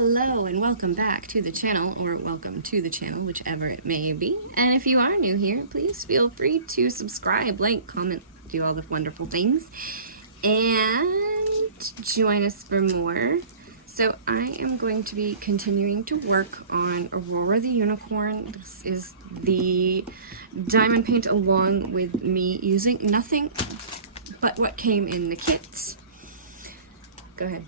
Hello and welcome back to the channel, or welcome to the channel, whichever it may be. And if you are new here, please feel free to subscribe, like, comment, do all the wonderful things, and join us for more. So I am going to be continuing to work on Aurora the Unicorn. This is the diamond paint along with me using nothing but what came in the kit. Go ahead.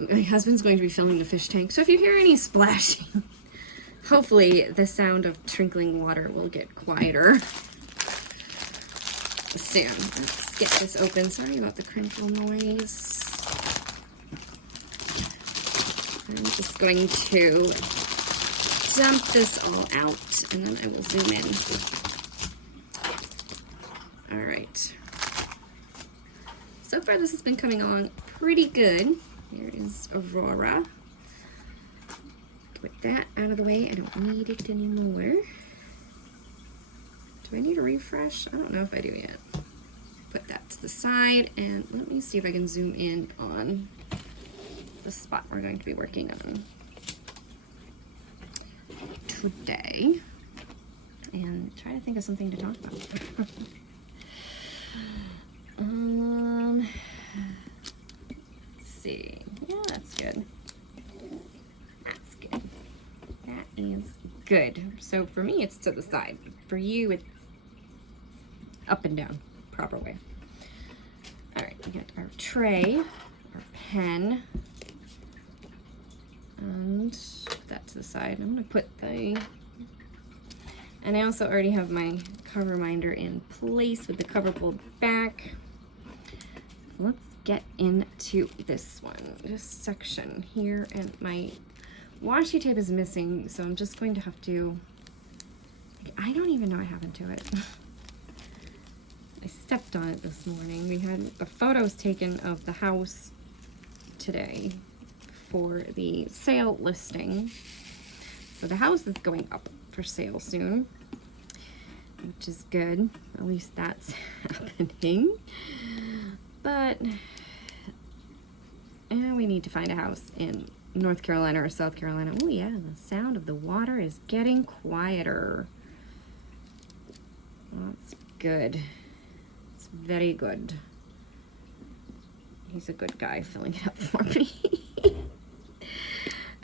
My husband's going to be filling the fish tank, so if you hear any splashing, hopefully the sound of trickling water will get quieter soon. Let's get this open. Sorry about the crinkle noise. I'm just going to dump this all out, and then I will zoom in. Alright. So far this has been coming along pretty good. Here is Aurora. Put that out of the way. I don't need it anymore. Do I need a refresh? I don't know if I do yet. Put that to the side, and let me see if I can zoom in on the spot we're going to be working on today. And try to think of something to talk about. See. Yeah, that's good. That's good. That is good. So for me, it's to the side. For you, it's up and down, proper way. All right, we got our tray, our pen, and that to the side. I'm gonna put the, and I also already have my cover minder in place with the cover pulled back. Let's get into this one, this section here, and my washi tape is missing, so I'm just going to have to, I don't even know what happened to it. I stepped on it this morning. We had the photos taken of the house today for the sale listing. So the house is going up for sale soon, which is good. At least that's happening. But we need to find a house in North Carolina or South Carolina. Oh yeah, the sound of the water is getting quieter. That's good. It's very good. He's a good guy filling it up for me.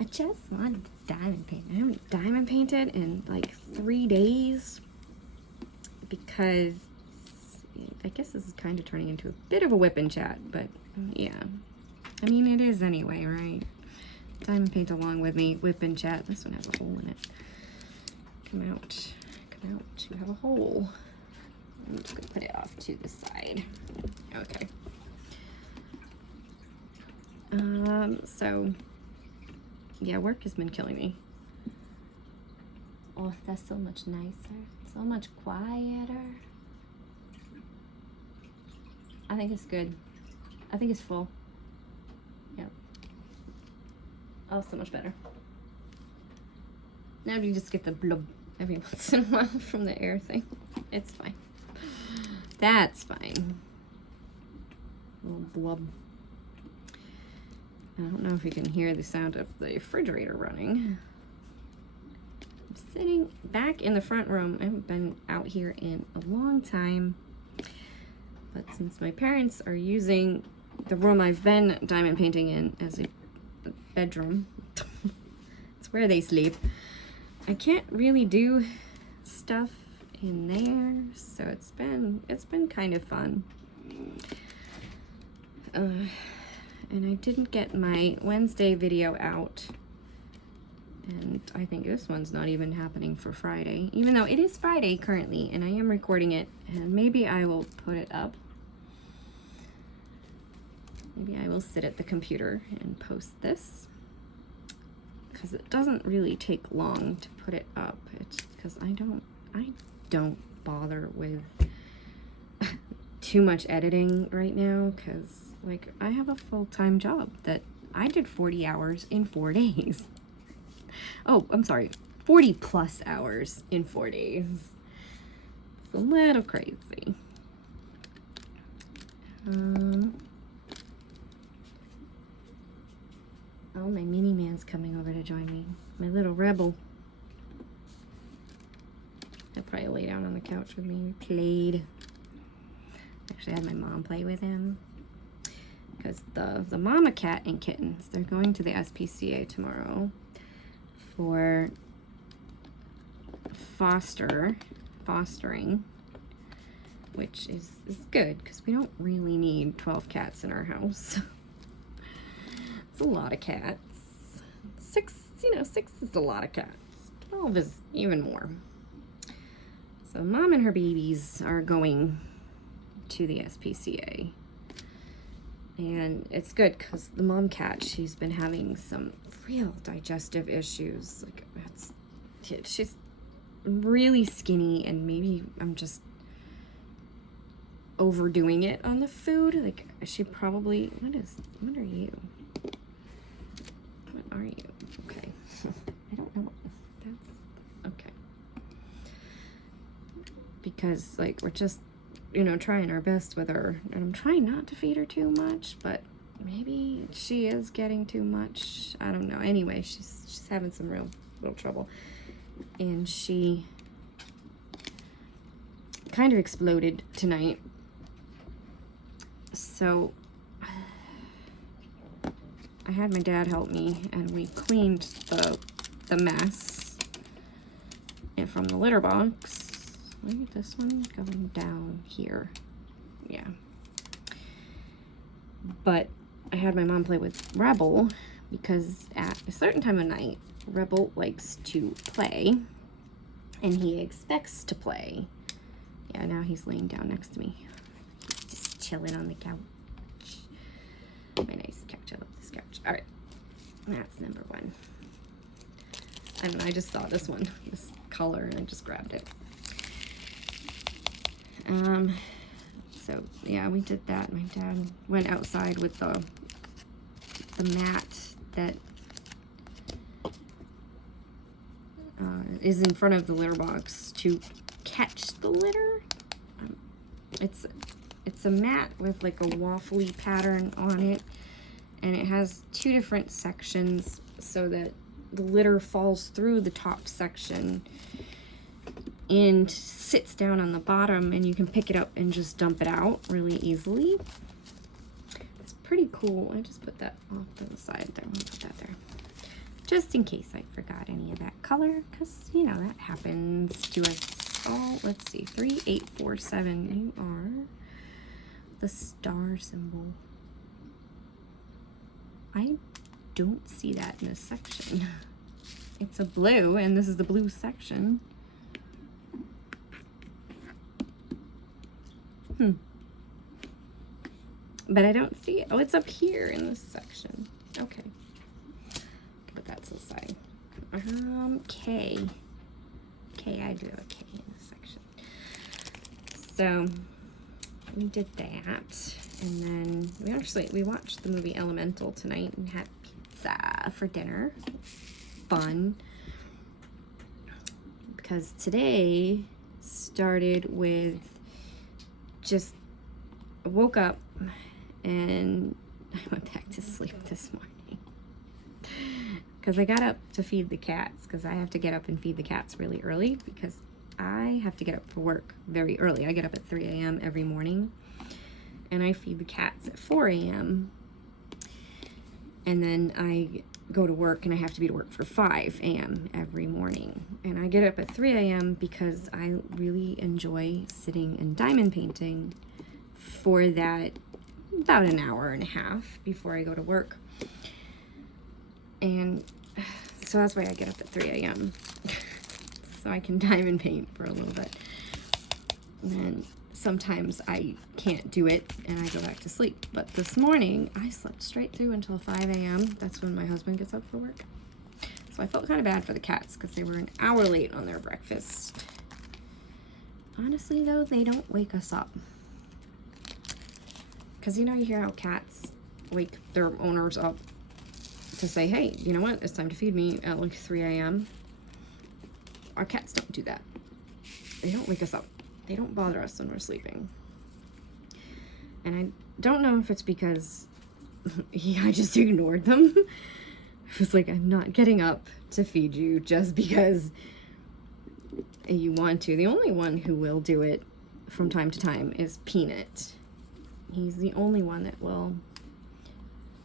I just wanted diamond paint. I haven't diamond painted in like 3 days because I guess this is kind of turning into a bit of a whipping chat, but yeah. I mean, it is anyway, right? Diamond paint along with me, whipping chat. This one has a hole in it. Come out. Come out. You have a hole. I'm just going to put it off to the side. Okay. So, yeah, work has been killing me. Oh, that's so much nicer. So much quieter. I think it's good. I think it's full. Yep. Oh, so much better. Now you just get the blub every once in a while from the air thing. It's fine. That's fine. Little blub. I don't know if you can hear the sound of the refrigerator running. I'm sitting back in the front room. I haven't been out here in a long time. But since my parents are using the room I've been diamond painting in as a bedroom, it's where they sleep, I can't really do stuff in there, so it's been kind of fun. And I didn't get my Wednesday video out, and I think this one's not even happening for Friday, even though it is Friday currently, and I am recording it, and maybe I will put it up. Maybe I will sit at the computer and post this, because it doesn't really take long to put it up. It's because I don't bother with too much editing right now, because like I have a full-time job that I did 40 hours in 4 days. Oh, I'm sorry, 40 plus hours in 4 days. It's a little crazy. Oh, my mini man's coming over Rebel. He'll probably lay down on the couch with me. We played. Actually, I had my mom play with him. Because the mama cat and kittens, they're going to the SPCA tomorrow for fostering, which is good because we don't really need 12 cats in our house. It's a lot of cats. 6 is a lot of cats. 12 is even more. So Mom and her babies are going to the SPCA. And it's good because the mom cat, she's been having some real digestive issues. Like, she's really skinny, and maybe I'm just overdoing it on the food. Like, she probably, what are you? What are you? Okay. I don't know. That's, okay. Because, like, we're just, trying our best with her. And I'm trying not to feed her too much, but maybe she is getting too much. I don't know. Anyway, she's having some real trouble. And she kind of exploded tonight. So I had my dad help me, and we cleaned the mess and from the litter box. Maybe this one going down here. Yeah. But I had my mom play with Rebel because at a certain time of night, Rebel likes to play, and he expects to play. Yeah, now he's laying down next to me. He's just chilling on the couch. My nice couch. I love this couch. All right. That's number 1. I don't know. I just saw this one, this color, and I just grabbed it. So yeah, we did that. My dad went outside with the mat that is in front of the litter box to catch the litter. It's a mat with like a waffly pattern on it, and it has 2 different sections so that the litter falls through the top section and sits down on the bottom, and you can pick it up and just dump it out really easily. It's pretty cool. I just put that off to the side there. I'm gonna put that there just in case I forgot any of that color, because that happens to us all. Let's see, 3, 8, 4, 7. You are the star symbol. I don't see that in this section. It's a blue, and this is the blue section. But I don't see it. Oh, it's up here in this section. Okay. Put that to the side. K. K, I do have a K in this section. So, we did that. And then we watched the movie Elemental tonight and had pizza for dinner. Fun. Because today started with just woke up and I went back to sleep this morning because I got up to feed the cats, because I have to get up and feed the cats really early because I have to get up for work very early. I get up at 3 a.m. every morning, and I feed the cats at 4 a.m. and then I go to work, and I have to be to work for 5 a.m. every morning. And I get up at 3 a.m. because I really enjoy sitting and diamond painting for that about an hour and a half before I go to work. And so that's why I get up at 3 a.m. so I can diamond paint for a little bit. And then sometimes I can't do it and I go back to sleep. But this morning I slept straight through until 5 a.m. That's when my husband gets up for work. So I felt kind of bad for the cats because they were an hour late on their breakfast. Honestly though, they don't wake us up. Because you hear how cats wake their owners up to say, hey, you know what, it's time to feed me at like 3 a.m. Our cats don't do that. They don't wake us up. They don't bother us when we're sleeping. And I don't know if it's because I just ignored them was like, I'm not getting up to feed you just because you want to. The only one who will do it from time to time is Peanut. He's the only one that will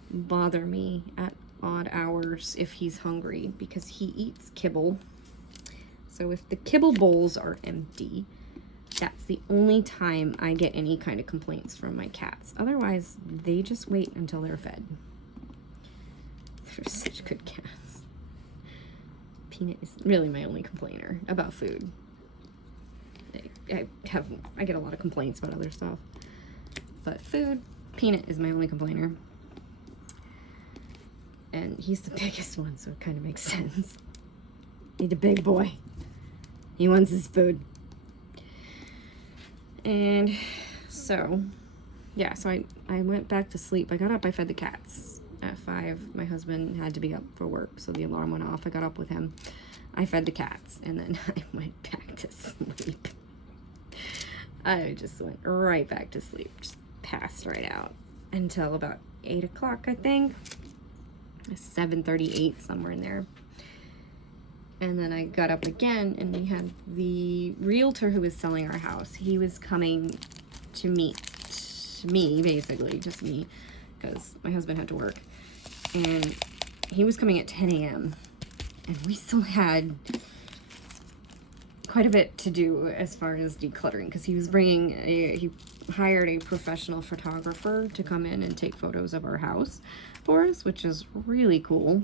bother me at odd hours if he's hungry, because he eats kibble. So if the kibble bowls are empty, that's the only time I get any kind of complaints from my cats. Otherwise, they just wait until they're fed. They're such good cats. Peanut is really my only complainer about food. I get a lot of complaints about other stuff, but food, Peanut is my only complainer. And he's the biggest one, so it kind of makes sense. He's a big boy. He wants his food. And so, yeah, so I went back to sleep. I got up, I fed the cats at 5. My husband had to be up for work, so the alarm went off. I got up with him. I fed the cats, and then I went back to sleep. I just went right back to sleep. Just passed right out until about 8 o'clock, I think. 7:38, somewhere in there. And then I got up again, and we had the realtor who was selling our house. He was coming to meet me, basically, just me, because my husband had to work. And he was coming at 10 a.m. And we still had quite a bit to do as far as decluttering, because he was he hired a professional photographer to come in and take photos of our house for us, which is really cool.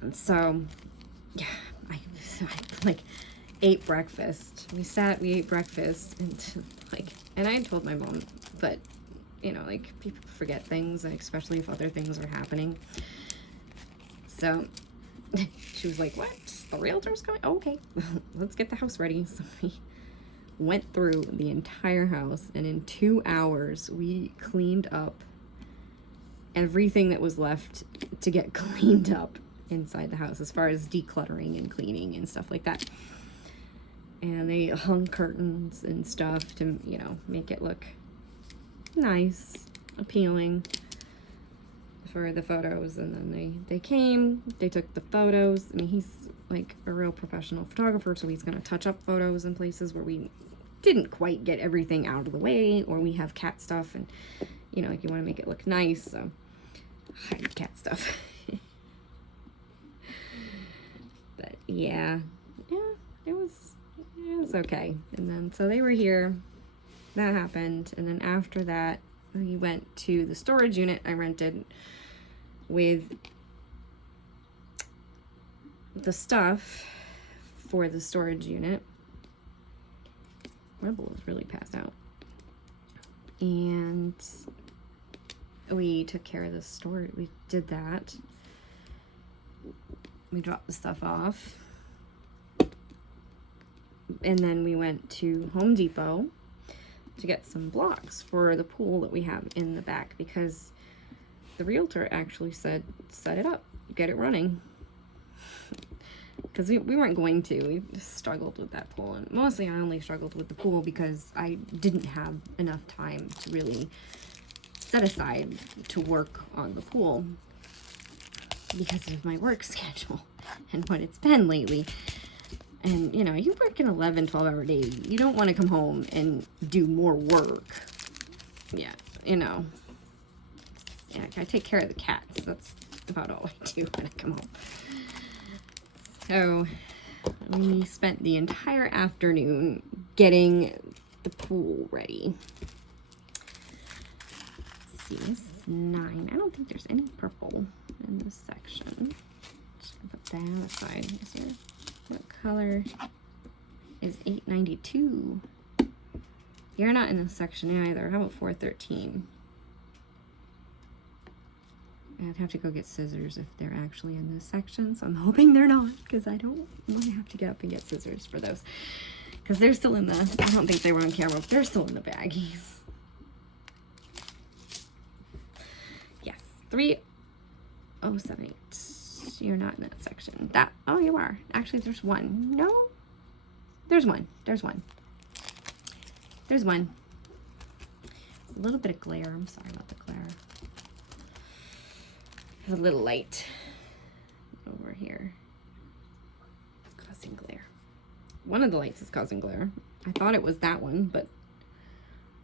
And so, yeah, I like ate breakfast. We ate breakfast, and I had told my mom, but like, people forget things, especially if other things are happening. So she was like, "What? The realtor's coming? Oh, okay, let's get the house ready." So we went through the entire house, and in 2 hours we cleaned up everything that was left to get cleaned up inside the house, as far as decluttering and cleaning and stuff like that. And they hung curtains and stuff to, make it look nice, appealing for the photos. And then they came, they took the photos. I mean, he's like a real professional photographer, so he's going to touch up photos in places where we didn't quite get everything out of the way, or we have cat stuff, and like, you want to make it look nice, so hide cat stuff. But yeah, it was okay. And then so they were here, that happened, and then after that we went to the storage unit I rented with the stuff for the storage unit. Rebel is really passed out. And we took care of the storage. We did that. We dropped the stuff off. And then we went to Home Depot to get some blocks for the pool that we have in the back, because the realtor actually said, set it up, get it running. Because we weren't going to. We just struggled with that pool. And mostly I only struggled with the pool because I didn't have enough time to really set aside to work on the pool because of my work schedule and what it's been lately. And, you work an 11, 12-hour day. You don't want to come home and do more work. Yeah, Yeah, I take care of the cats. That's about all I do when I come home. So we spent the entire afternoon getting the pool ready. Let's see, this is 9. I don't think there's any purple in this section. Just gonna put that on the side. Is here. What color is 892? You're not in this section either. How about 413? I'd have to go get scissors if they're actually in this section, so I'm hoping they're not, because I don't want to have to get up and get scissors for those, because they're still in the, I don't think they were on camera, but they're still in the baggies. Yes, 3078. You're not in that section. Oh, you are. Actually, there's one. No? There's one. There's one. There's one. A little bit of glare. I'm sorry about the glare. have a little light over here. It's causing glare. One of the lights is causing glare. I thought it was that one, but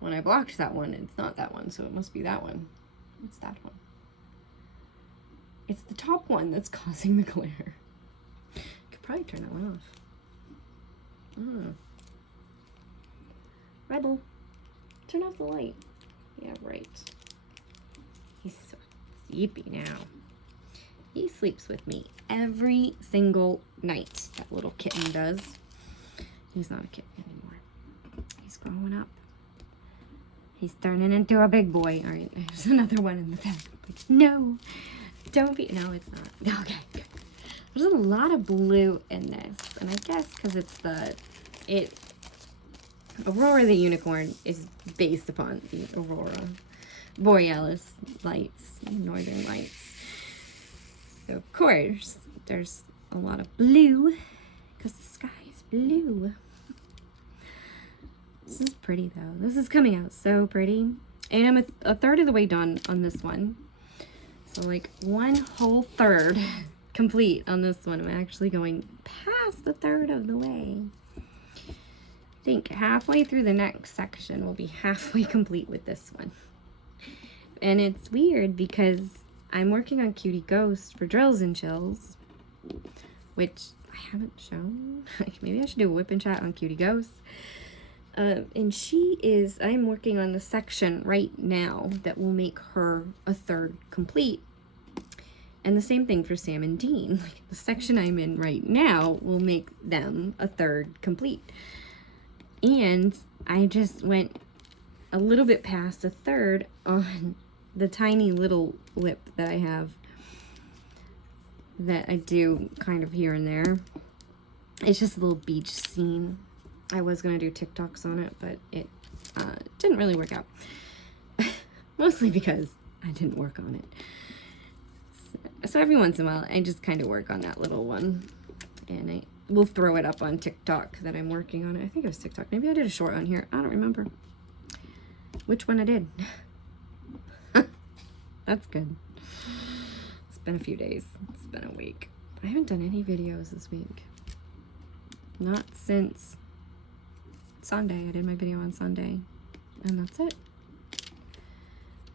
when I blocked that one, it's not that one, so it must be that one. It's that one. It's the top one that's causing the glare. Could probably turn that one off. Rebel, turn off the light. Yeah, right. He's so sleepy now. He sleeps with me every single night. That little kitten does. He's not a kitten anymore. He's growing up. He's turning into a big boy. All right, there's another one in the back. Like, no, don't be. No, it's not. Okay, good. There's a lot of blue in this, and I guess because it's Aurora the Unicorn is based upon the Aurora Borealis lights, northern lights. So of course, there's a lot of blue because the sky is blue. This is pretty though. This is coming out so pretty. And I'm a third of the way done on this one. So like one whole third complete on this one. I'm actually going past the third of the way. I think halfway through the next section we'll be halfway complete with this one. And it's weird because I'm working on Cutie Ghost for Drills and Chills, which I haven't shown. Like maybe I should do a whip and chat on Cutie Ghost. And I'm working on the section right now that will make her a third complete. And the same thing for Sam and Dean. Like the section I'm in right now will make them a third complete. And I just went a little bit past a third on the tiny little lip that I have that I do kind of here and there. It's just a little beach scene. I was going to do TikToks on it, but it didn't really work out. Mostly because I didn't work on it. So every once in a while, I just kind of work on that little one. And I will throw it up on TikTok that I'm working on it. I think it was TikTok. Maybe I did a short on here. I don't remember which one I did. That's good. It's been a few days. It's been a week. I haven't done any videos this week. Not since Sunday. I did my video on Sunday. And that's it.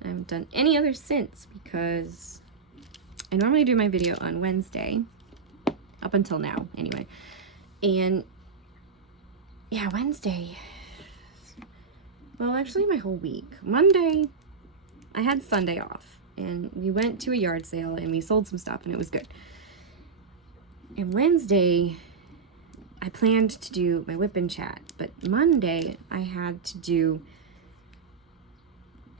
I haven't done any others since because I normally do my video on Wednesday. Up until now, anyway. And yeah, Wednesday. Well, actually my whole week. Monday, I had Sunday off. And we went to a yard sale and we sold some stuff and it was good. And Wednesday, I planned to do my whip and chat. But Monday, I had to do...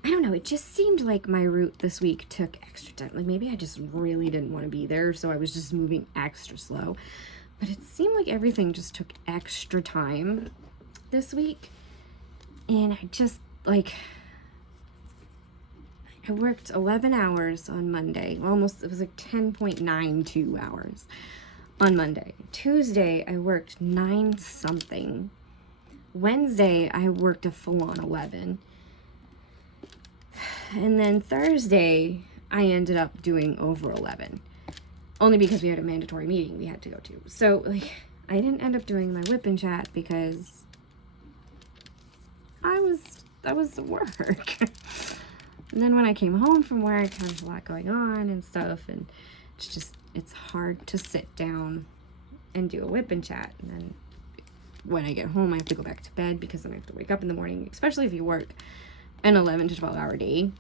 I don't know, it just seemed like my route this week took extra time. Like maybe I just really didn't want to be there, so I was just moving extra slow. But it seemed like everything just took extra time this week. And I just, like... I worked 11 hours on Monday. Almost, it was like 10.92 hours on Monday. Tuesday, I worked 9 something. Wednesday, I worked a full-on 11. And then Thursday, I ended up doing over 11. Only because we had a mandatory meeting we had to go to. So, like, I didn't end up doing my whip and chat because I was at work. And then when I came home from work, there was a lot going on and stuff, and it's hard to sit down and do a whip and chat. And then when I get home, I have to go back to bed because then I have to wake up in the morning, especially if you work an 11 to 12 hour day.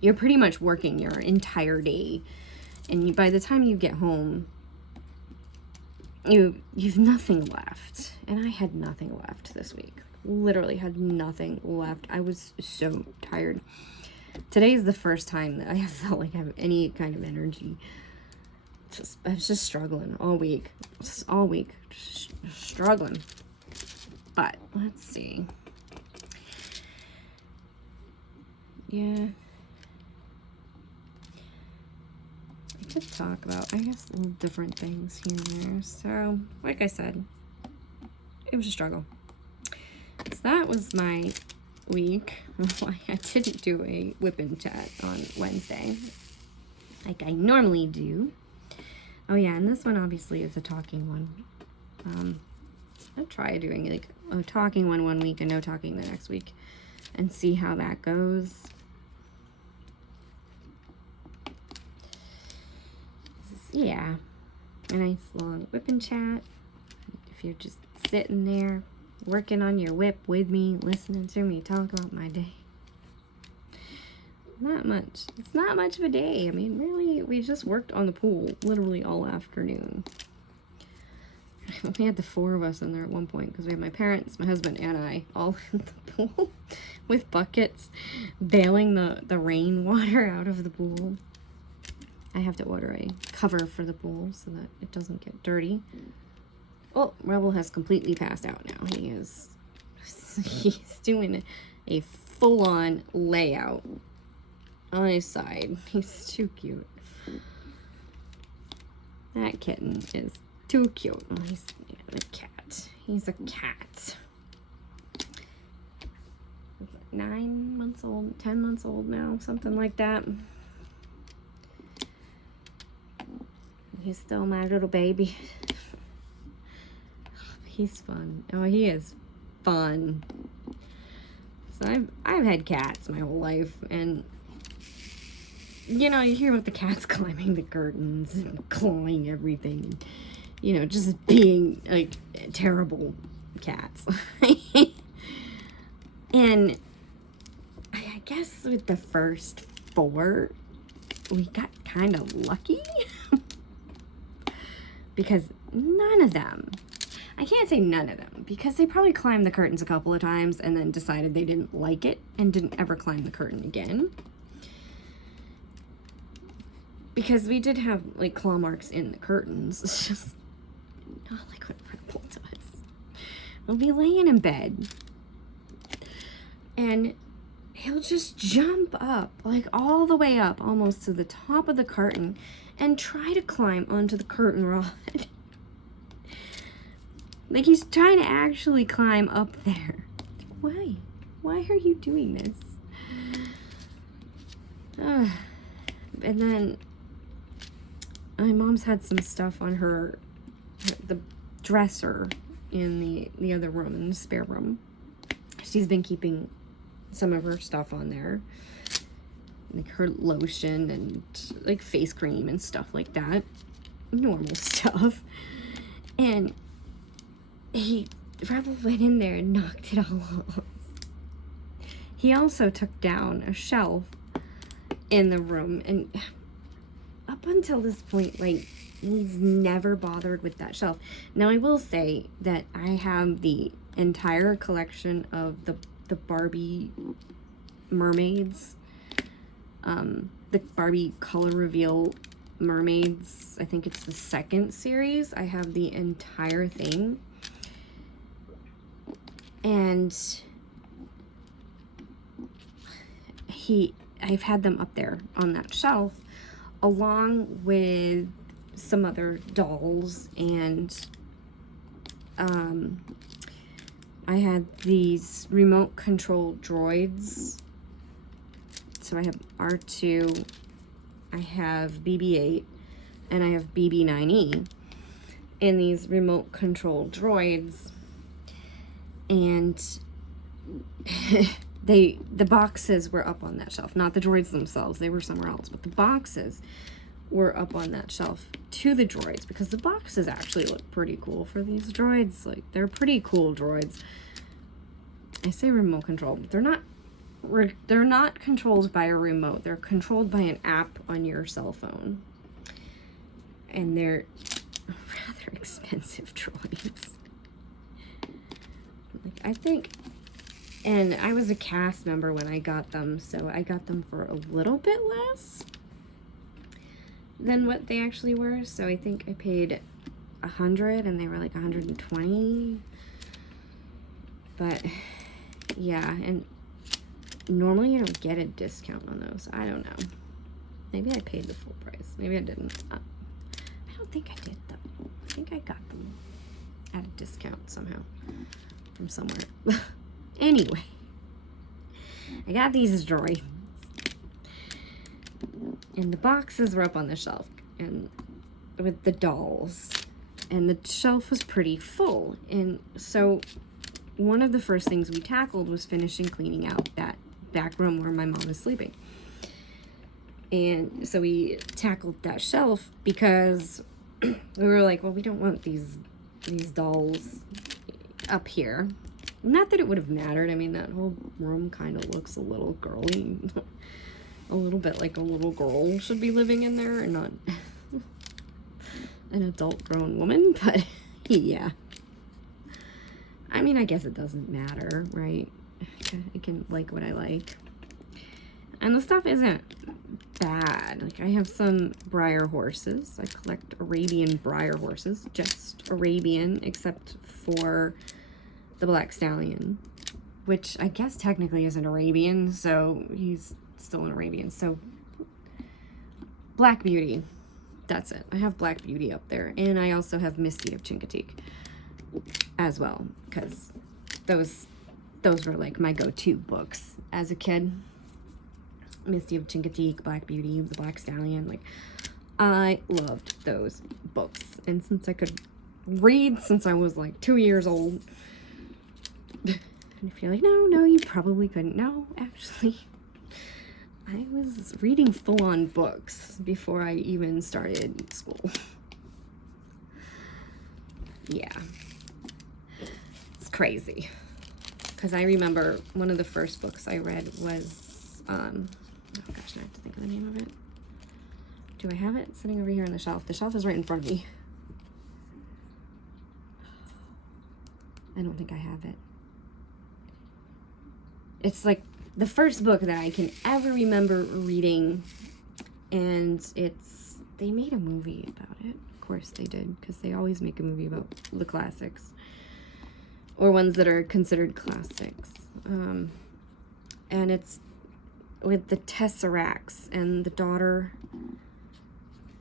You're pretty much working your entire day. And by the time you get home, you've nothing left. And I had nothing left this week. Literally had nothing left. I was so tired. Today's the first time that I have felt like I have any kind of energy. I was just struggling all week. Just all week. Just struggling. But, let's see. Yeah. I could talk about, I guess, little different things here and there. So, like I said, it was a struggle. So that was my week. Why I didn't do a whip and chat on Wednesday. like I normally do. Oh yeah, and this one obviously is a talking one. I'll try doing like a talking one week and no talking the next week and see how that goes. Yeah, a nice long whip and chat. If you're just sitting there working on your whip with me, listening to me talk about my day. Not much. It's not much of a day. I mean, really, we just worked on the pool literally all afternoon. We had the 4 of us in there at one point because we had my parents, my husband, and I all in the pool with buckets, bailing the rainwater out of the pool. I have to order a cover for the pool so that it doesn't get dirty. Oh, Rebel has completely passed out now. He's doing a full-on layout on his side. He's too cute. That kitten is too cute. Oh, he's a cat. He's a cat. 9 months old, 10 months old now, something like that. He's still my little baby. He's fun. Oh, he is fun. So I've had cats my whole life, and you know, you hear about the cats climbing the curtains and clawing everything, and, you know, just being like terrible cats. And I guess with the first 4, we got kind of lucky. Because none of them, I can't say none of them, because they probably climbed the curtains a couple of times and then decided they didn't like it and didn't ever climb the curtain again. Because we did have, like, claw marks in the curtains. It's just not like what Rebel does. We'll be laying in bed, and he'll just jump up, like, all the way up, almost to the top of the curtain, and try to climb onto the curtain rod. Like, he's trying to actually climb up there. Why? Why are you doing this? And then my mom's had some stuff on the dresser in the other room, in the spare room. She's been keeping some of her stuff on there, like her lotion and like face cream and stuff like that, normal stuff. And Rebel went in there and knocked it all off. He also took down a shelf in the room, and up until this point, like, he's never bothered with that shelf. Now, I will say that I have the entire collection of the Barbie mermaids, the Barbie color reveal mermaids. I think it's the 2nd series. I have the entire thing, and I've had them up there on that shelf along with some other dolls, and I had these remote control droids. So I have R2, I have BB-8, and I have BB-9E in these remote control droids. And the boxes were up on that shelf, not the droids themselves. They were somewhere else, but the boxes were up on that shelf to the droids, because the boxes actually look pretty cool for these droids. Like, they're pretty cool droids. I say remote control, but they're not controlled by a remote. They're controlled by an app on your cell phone, and they're rather expensive droids. Like, I think, and I was a cast member when I got them, so I got them for a little bit less than what they actually were. So I think I paid $100 and they were like $120. But yeah, and normally you don't get a discount on those. I don't know. Maybe I paid the full price. Maybe I didn't. I don't think I did though. I think I got them at a discount somehow from somewhere. Anyway, I got these droids. And the boxes were up on the shelf and with the dolls. And the shelf was pretty full. And so one of the first things we tackled was finishing cleaning out that back room where my mom is sleeping. And so we tackled that shelf because we were like, well, we don't want these dolls up here. Not that it would have mattered. I mean, that whole room kind of looks a little girly. A little bit like a little girl should be living in there and not an adult grown woman. But yeah. I mean, I guess it doesn't matter, right? I can like what I like. And the stuff isn't bad. Like, I have some Breyer horses. I collect Arabian Breyer horses. Just Arabian, except for the Black Stallion, which I guess technically isn't Arabian, so he's still an Arabian. So Black Beauty, that's it. I have Black Beauty up there, and I also have Misty of Chincoteague as well, because those were like my go-to books as a kid. Misty of Chincoteague, Black Beauty, the Black Stallion. Like, I loved those books, and since I could read since I was like 2 years old. And if you're like, no, you probably couldn't. No, actually, I was reading full-on books before I even started school. Yeah. It's crazy. Because I remember one of the first books I read was, oh gosh, I have to think of the name of it. Do I have it? It's sitting over here on the shelf. The shelf is right in front of me. I don't think I have it. It's like the first book that I can ever remember reading, and they made a movie about it. Of course they did, because they always make a movie about the classics, or ones that are considered classics. And it's with the Tesseracts and the daughter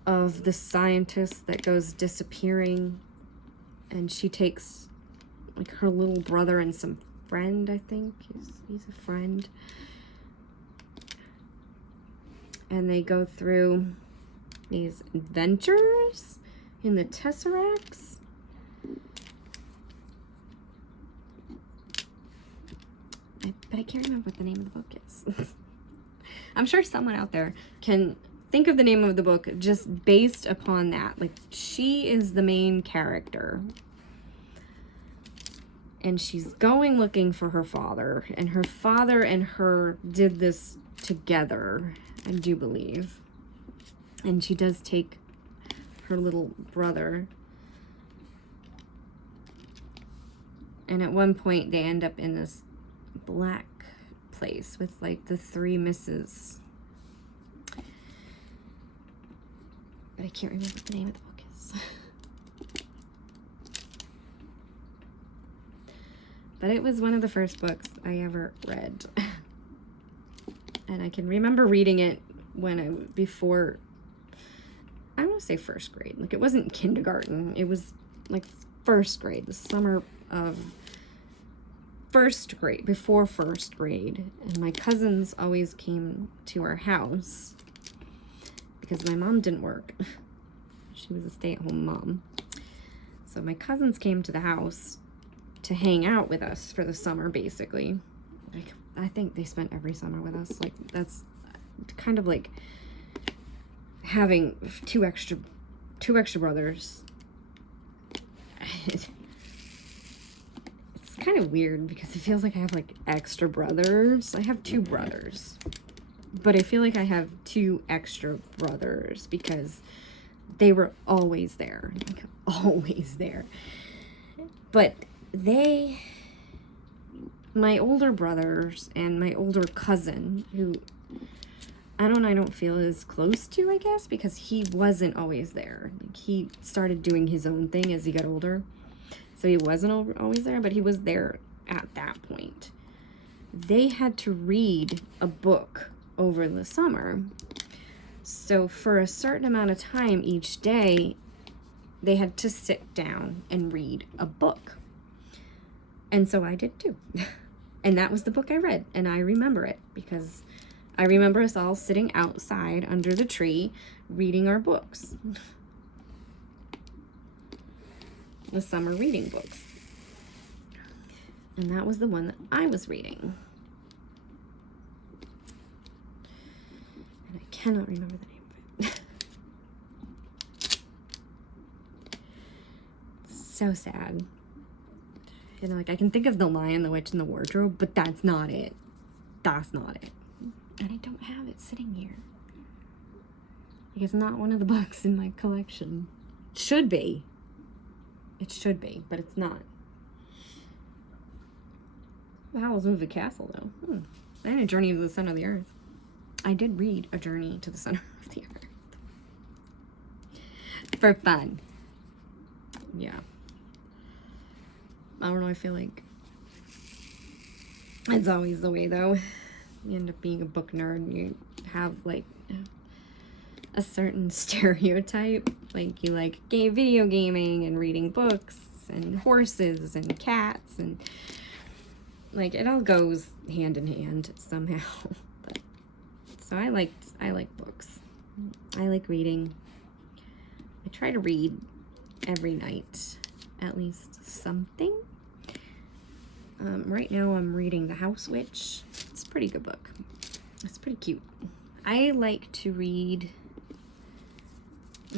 of the scientist that goes disappearing, and she takes like her little brother and some friend, I think. He's a friend. And they go through these adventures in the Tesseracts. But I can't remember what the name of the book is. I'm sure someone out there can think of the name of the book just based upon that. Like, she is the main character. And she's going looking for her father. And her father and her did this together, I do believe. And she does take her little brother. And at one point, they end up in this black place with, like, the three misses. But I can't remember what the name of the book is. But it was one of the first books I ever read. And I can remember reading it before, I want to say first grade. Like, it wasn't kindergarten. It was like first grade, the summer of first grade, before first grade. And my cousins always came to our house because my mom didn't work. She was a stay-at-home mom. So my cousins came to the house to hang out with us for the summer, basically. Like, I think they spent every summer with us. Like, that's kind of like having two extra brothers. It's kind of weird because it feels like I have like extra brothers. I have 2 brothers, but I feel like I have 2 extra brothers because they were always there, like always there. But my older brothers and my older cousin, who I don't feel as close to, I guess, because he wasn't always there. Like, he started doing his own thing as he got older. So he wasn't always there, but he was there at that point. They had to read a book over the summer. So for a certain amount of time each day, they had to sit down and read a book. And so I did too. And that was the book I read. And I remember it because I remember us all sitting outside under the tree reading our books. The summer reading books. And that was the one that I was reading. And I cannot remember the name of it. So sad. You know, like I can think of The Lion, the Witch, and the Wardrobe, but that's not it. That's not it. And I don't have it sitting here. Like it's not one of the books in my collection. It should be. It should be, but it's not. The Howl's Moving Castle, though. And A Journey to the Center of the Earth. I did read A Journey to the Center of the Earth. For fun. Yeah. I don't know, I feel like it's always the way, though. You end up being a book nerd and you have, like, a certain stereotype. Like, you like video gaming and reading books and horses and cats and, like, it all goes hand in hand somehow. But, so I like books. I like reading. I try to read every night, at least something. Right now I'm reading The House Witch. It's a pretty good book. It's pretty cute. I like to read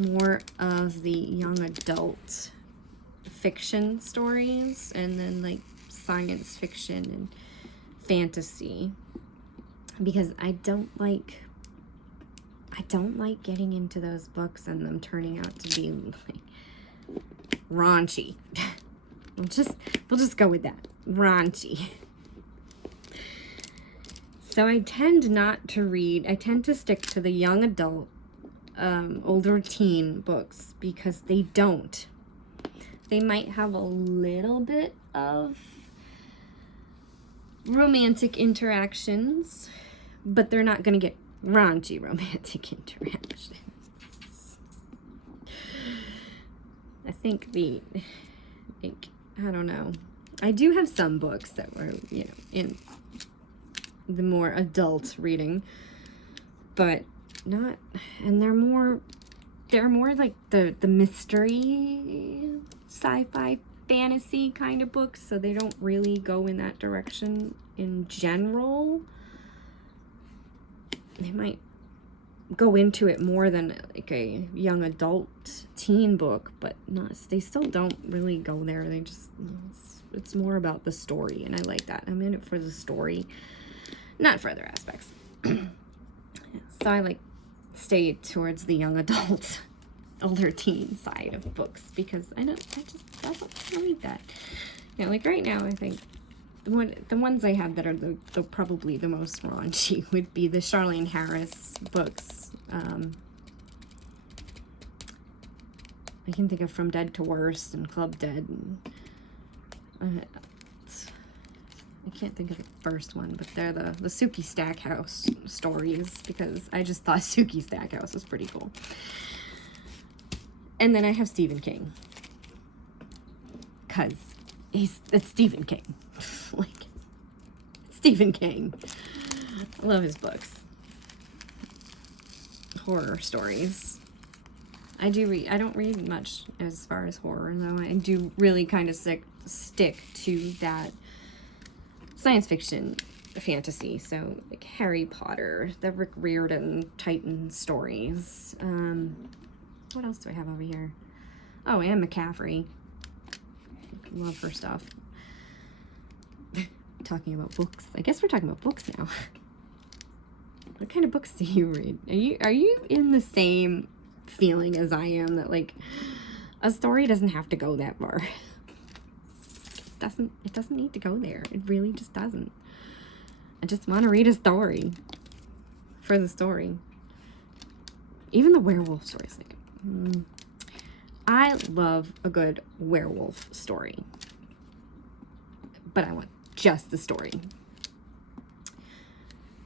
more of the young adult fiction stories and then like science fiction and fantasy, because I don't like getting into those books and them turning out to be like raunchy. we'll just go with that. Raunchy. So I tend not to read. I tend to stick to the young adult, older teen books because they don't. They might have a little bit of romantic interactions, but they're not going to get raunchy romantic interactions. I think I don't know. I do have some books that were, you know, in the more adult reading, but not, and they're more like the mystery, sci-fi, fantasy kind of books, so they don't really go in that direction in general. They might go into it more than like a young adult teen book, but they still don't really go there. They just, it's more about the story, and I like that. I'm in it for the story, not for other aspects. So I like stay towards the young adult, older teen side of books because I don't read that. You know, like right now, I think the ones I have that are the probably the most raunchy would be the Charlaine Harris books. I can think of From Dead to Worst and Club Dead. And, I can't think of the first one, but they're the Sookie Stackhouse stories because I just thought Sookie Stackhouse was pretty cool. And then I have Stephen King. Because it's Stephen King. Like, Stephen King. I love his books. Horror stories. I don't read much as far as horror, though. I do really kind of stick to that science fiction fantasy. So, like Harry Potter, the Rick Riordan Titan stories. What else do I have over here? Oh, Anne McCaffrey. Love her stuff. Talking about books. I guess we're talking about books now. What kind of books do you read? Are you in the same feeling as I am that like a story doesn't have to go that far? It doesn't need to go there. It really just doesn't. I just want to read a story for the story. Even the werewolf stories, like I love a good werewolf story, but I want just the story.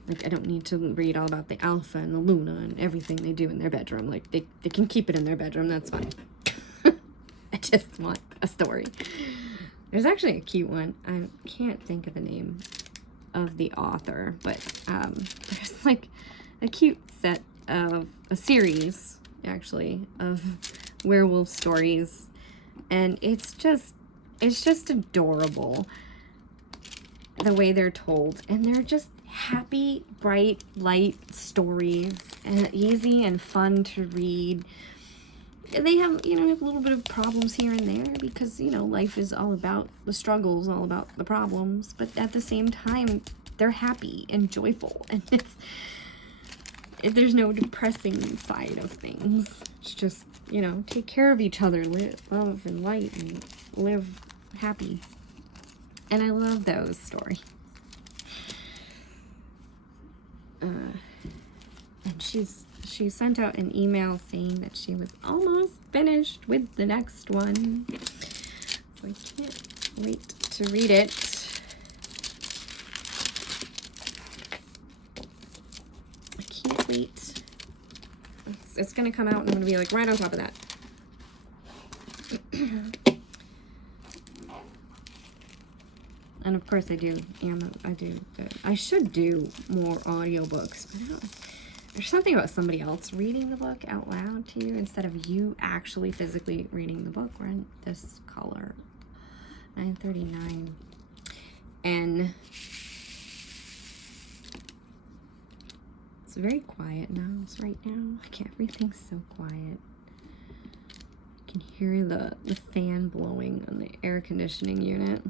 Like, I don't need to read all about the Alpha and the Luna and everything they do in their bedroom. Like, they can keep it in their bedroom. That's fine. I just want a story. There's actually a cute one. I can't think of the name. of the author, but there's like a cute set of a series, actually, of werewolf stories, and it's just adorable the way they're told, and they're just happy, bright, light stories, and easy and fun to read. They have, you know, have a little bit of problems here and there because, you know, life is all about the struggles, all about the problems, but at the same time, they're happy and joyful, and there's no depressing side of things. It's just, you know, take care of each other, live, love, and light, and live happy. And I love those stories. And she sent out an email saying that she was almost finished with the next one. So I can't wait to read it. I can't wait. It's gonna come out and I'm gonna be like right on top of that. And of course I should do more audiobooks, but there's something about somebody else reading the book out loud to you instead of you actually physically reading the book. We're in this color, 939. And it's very quiet now. It's right now. Everything's so quiet. You can hear the fan blowing on the air conditioning unit.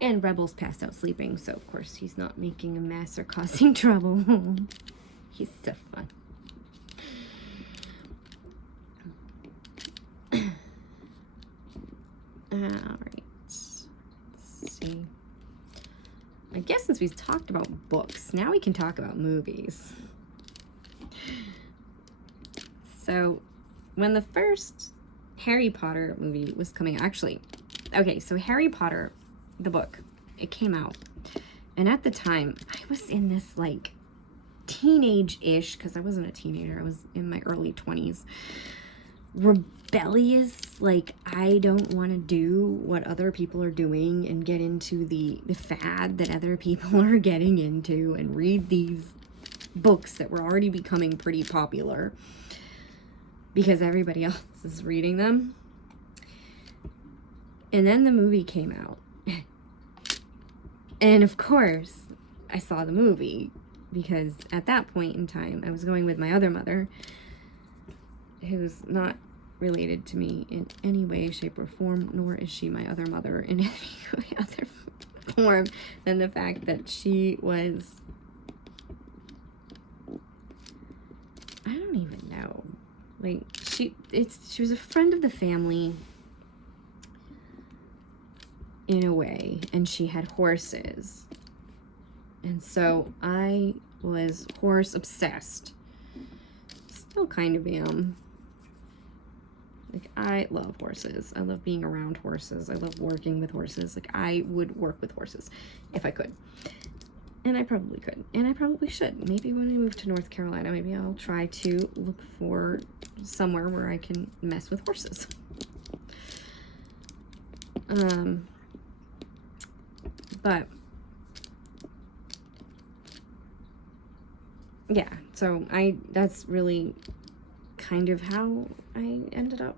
And Rebel's passed out sleeping, so of course he's not making a mess or causing trouble. He's so fun. Alright. Let's see. I guess since we've talked about books, now we can talk about movies. So, when the first Harry Potter movie was coming out, actually, okay, so Harry Potter, the book, it came out, and at the time I was in this like teenage-ish, because I wasn't a teenager, I was in my early 20s, rebellious, like I don't want to do what other people are doing and get into the fad that other people are getting into and read these books that were already becoming pretty popular because everybody else is reading them. And then the movie came out. And of course, I saw the movie because at that point in time, I was going with my other mother, who's not related to me in any way, shape, or form, nor is she my other mother in any other form than the fact that she was, I don't even know, like, she was a friend of the family in a way, and she had horses, and so I was horse obsessed. Still kind of am. Like, I love horses. I love being around horses. I love working with horses. Like, I would work with horses if I could. And I probably could. And I probably should. Maybe when we move to North Carolina, maybe I'll try to look for somewhere where I can mess with horses. But yeah, so that's really kind of how I ended up.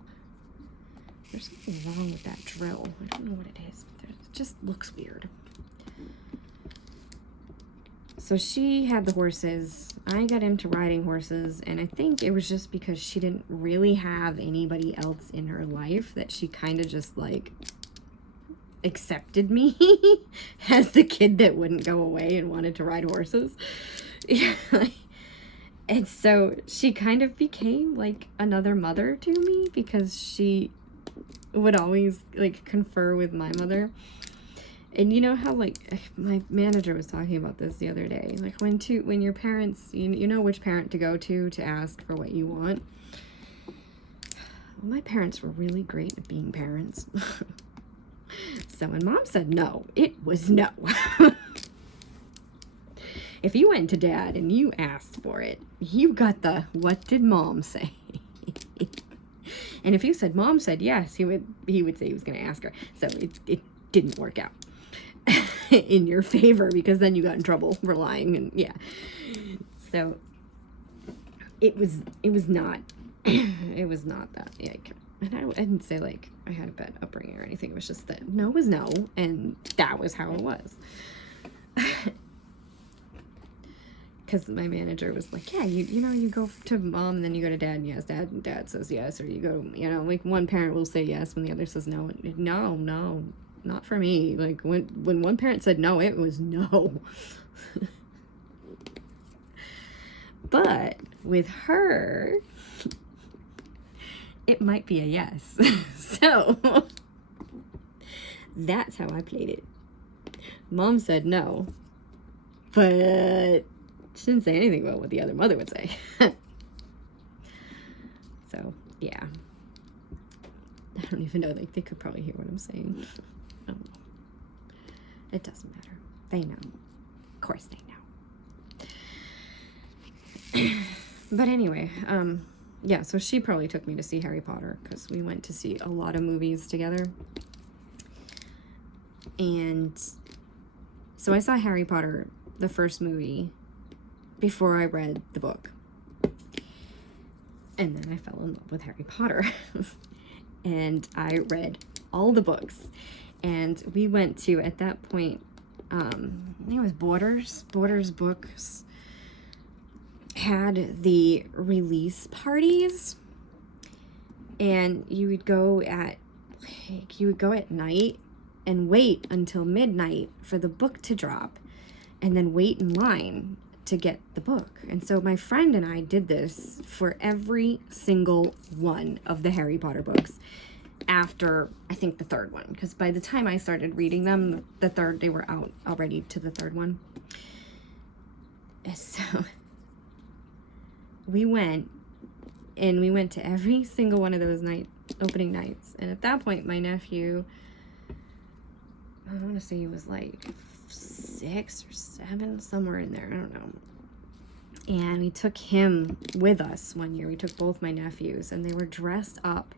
There's something wrong with that drill. I don't know what it is, but it just looks weird. So she had the horses. I got into riding horses, and I think it was just because she didn't really have anybody else in her life that she kind of just like accepted me as the kid that wouldn't go away and wanted to ride horses. And so she kind of became like another mother to me because she would always like confer with my mother. And you know how like my manager was talking about this the other day, like when your parents, you know which parent to go to ask for what you want. Well, my parents were really great at being parents. So when mom said no, it was no. If you went to dad and you asked for it, you got the, what did mom say? And if you said Mom said yes, he would say he was going to ask her. So it didn't work out in your favor, because then you got in trouble for lying. And yeah, so it was not it was not that, like, and I didn't say like I had a bad upbringing or anything. It was just that no was no, and that was how it was. Because my manager was like, yeah, you go to Mom and then you go to Dad and yes, and Dad says yes, or you go, like one parent will say yes when the other says no. No, not for me. Like when one parent said no, it was no. But with her, it might be a yes. So that's how I played it. Mom said no, but she didn't say anything about what the other mother would say. So, yeah. I don't even know. Like, they could probably hear what I'm saying. It doesn't matter. They know. Of course they know. But anyway, yeah, so she probably took me to see Harry Potter, because we went to see a lot of movies together. And so I saw Harry Potter, the first movie, before I read the book. And then I fell in love with Harry Potter. And I read all the books. And we went to, at that point, I think it was Borders Books had the release parties. And you would go at night and wait until midnight for the book to drop, and then wait in line to get the book. And so my friend and I did this for every single one of the Harry Potter books after, I think, the third one, because by the time I started reading them, they were out already to the third one. And so we went to every single one of those opening nights. And at that point, my nephew, I want to say he was like 6 or 7, somewhere in there, I don't know. And we took him with us one year. We took both my nephews, and they were dressed up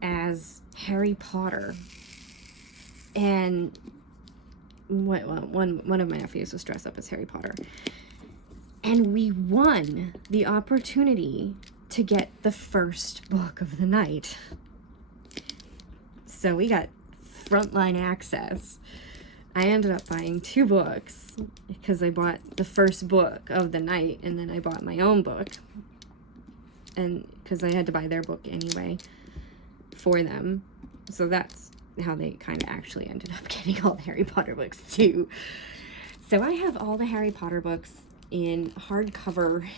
as Harry Potter. And one of my nephews was dressed up as Harry Potter. And we won the opportunity to get the first book of the night. So we got frontline access. I ended up buying 2 books because I bought the first book of the night, and then I bought my own book, and because I had to buy their book anyway for them. So that's how they kind of actually ended up getting all the Harry Potter books too. So I have all the Harry Potter books in hardcover,